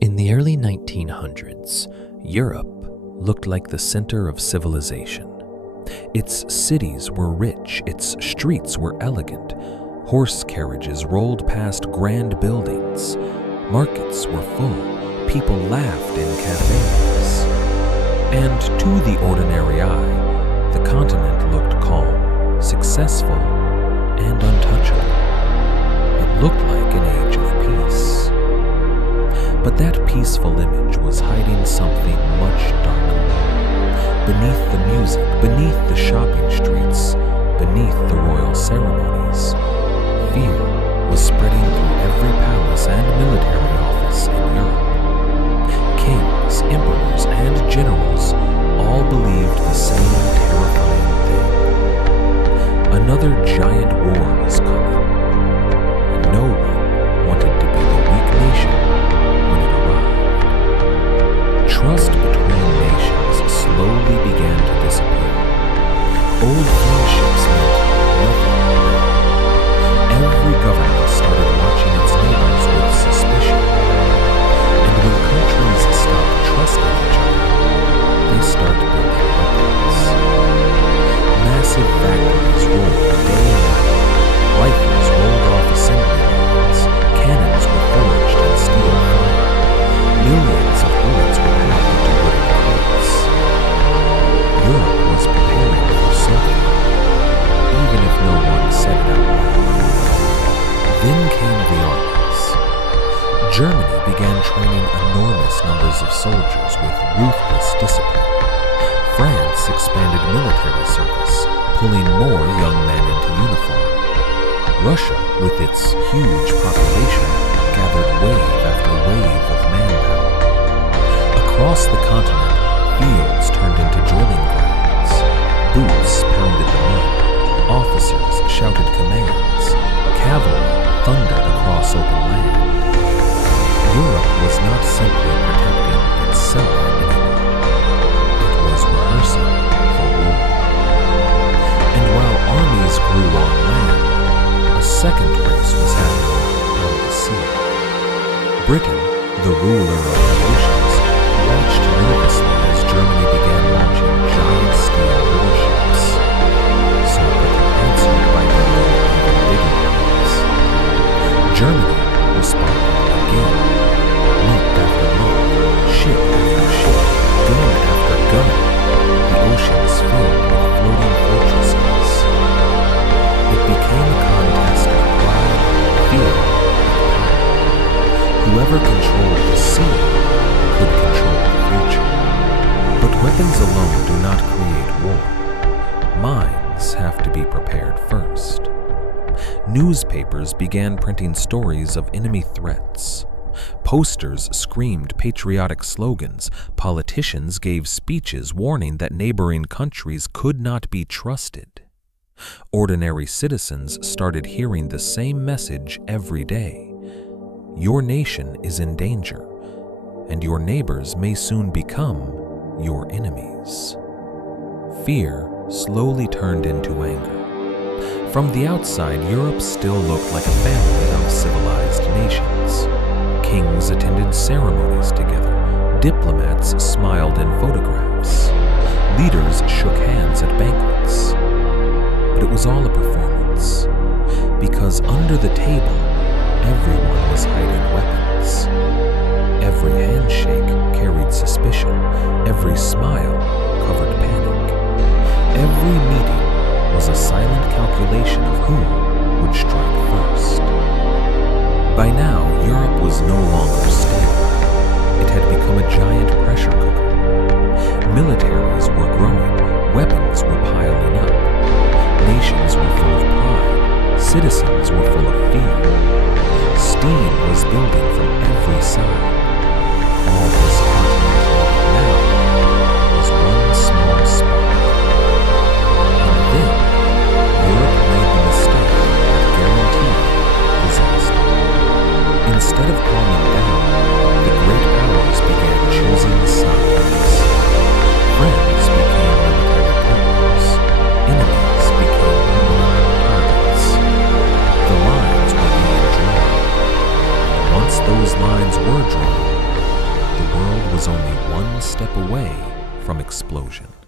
In the early 1900s, Europe looked like the center of civilization. Its cities were rich, its streets were elegant, horse carriages rolled past grand buildings, markets were full, people laughed in cafes. And to the ordinary eye, the continent looked calm, successful, and untouchable. It looked like an age of peace. But that peaceful image was hiding something much darker. Beneath the music, beneath the shopping streets, beneath the royal ceremonies, fear was spreading through every palace and military office in Europe. Kings, emperors, and generals all believed the same terrifying thing. Another giant war was coming, and no one wanted to be the weak nation when it arrived. Trust between nations slowly began to disappear. Old friendships meant nothing now. Every government started watching its neighbors with suspicion. And when countries stopped trusting each other, they started building weapons. Massive factories rolled day and night. Rifles rolled off assembly lines. Cannons were forged in steel fire. Millions of bullets were packed into wooden crates. Europe was preparing for something, even if no one said it out loud. Then came the armies. Germany began training enormous numbers of soldiers with ruthless discipline. France expanded military service, pulling more young men into uniform. Russia, with its huge population, gathered wave after wave of manpower. Across the continent, fields turned into drilling grounds. Boots pounded the mud. Officers shouted commands. Cavalry thundered across open land. Europe was not simply protecting itself anymore. It was rehearsing for war. And while armies grew on land, a second race was happening on the sea. Britain, the ruler of the oceans, watched nervously as Germany began launching giant steel warships. So Britain answered by building even bigger ones. Germany responded again, month after month, ship after ship, gun after gun, the oceans filled with floating fortresses. It became a contest of pride, fear, and power. Whoever controlled the sea could control the future. But weapons alone do not create war. Minds have to be prepared first. Newspapers began printing stories of enemy threats. Posters screamed patriotic slogans. Politicians gave speeches warning that neighboring countries could not be trusted. Ordinary citizens started hearing the same message every day. Your nation is in danger, and your neighbors may soon become your enemies. Fear slowly turned into anger. From the outside, Europe still looked like a family of civilized nations. Kings attended ceremonies together. Diplomats smiled in photographs. Leaders shook hands at banquets. But it was all a performance, because under the table, everyone was hiding weapons. Every handshake carried suspicion. Every smile covered panic. Every meeting was a silent calculation of who would strike first. By now, Europe was no longer still. It had become a giant pressure cooker. Militaries were growing. Weapons were piling up. Nations were full of pride. Citizens were full of fear. Steam was building from every side. All this continent needed now was one small spark. And then, Europe made the mistake of guaranteeing disaster. Instead of calming down, the great powers began choosing sides. Friends became military partners. Enemies became permanent targets. The lines were being drawn. And once those lines were drawn, was only one step away from explosion.